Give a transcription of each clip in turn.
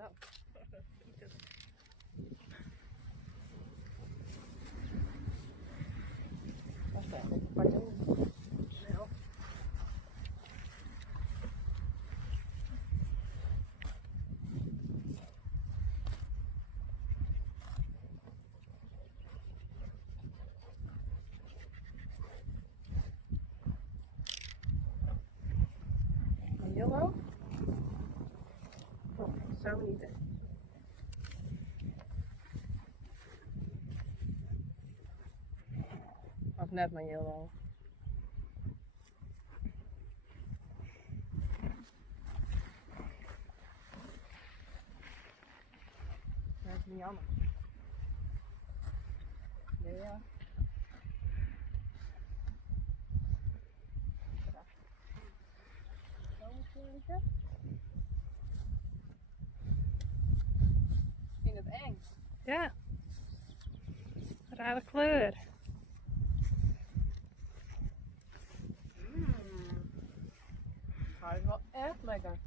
Oh. Wacht even, ik pak hem snel. Jawel? Oh, zo niet. Of net maar jawel. Dat is niet anders. Ja. Zo moet je liggen. Ik vind het eng. Ja. Rare kleur. Hij is wel echt lekker.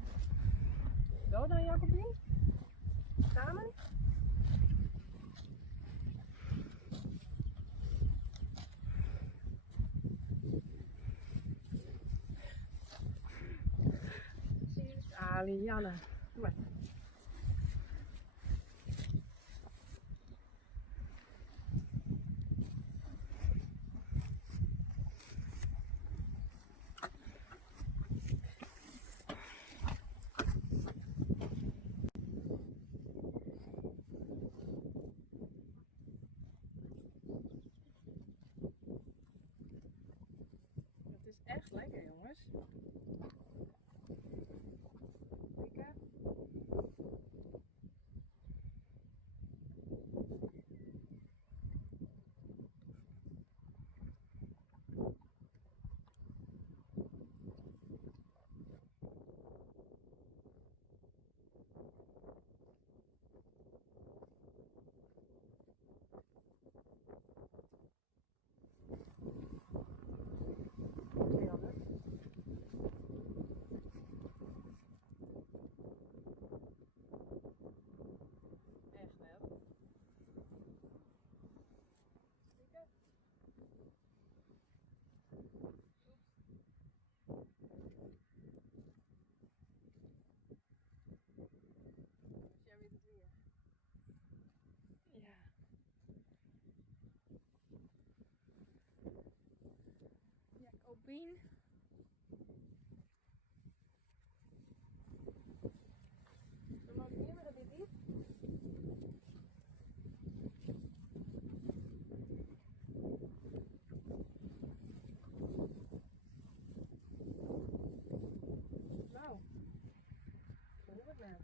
Zo dan, Jacobien? Samen? Cheers, Alianne. Doe maar. Het is echt lekker, jongens. Lekker. Jammer. Echt net. Lekker. Jij weet het weer. Ja. Jacobien. Dan mag ik niet meer dat dit is. Nou, zo doen we het net.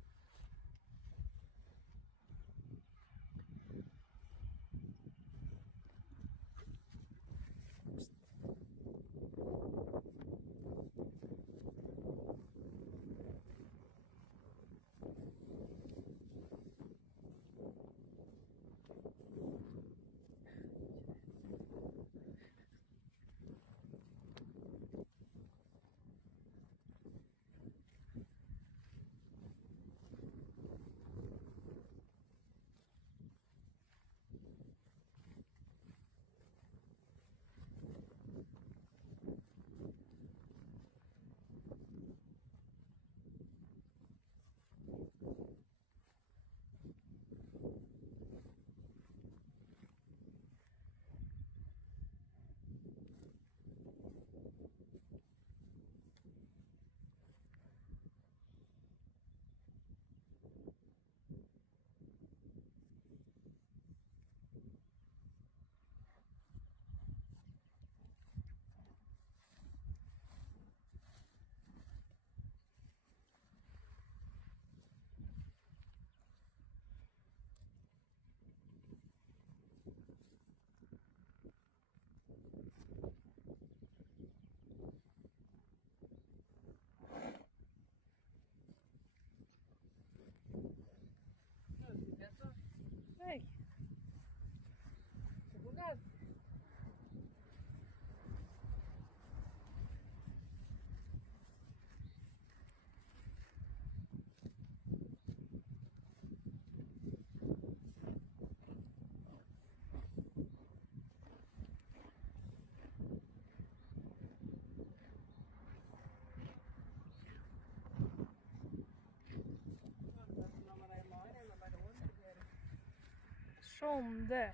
Zonde.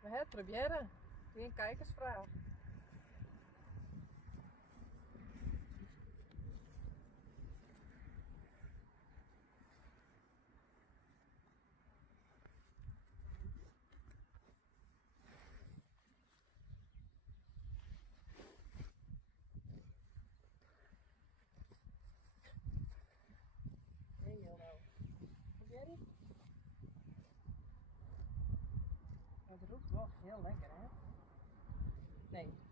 We gaan het proberen. Weer een kijkersvraag. Heel nou. Probeer je? Het roept wel heel lekker, hè? Nee.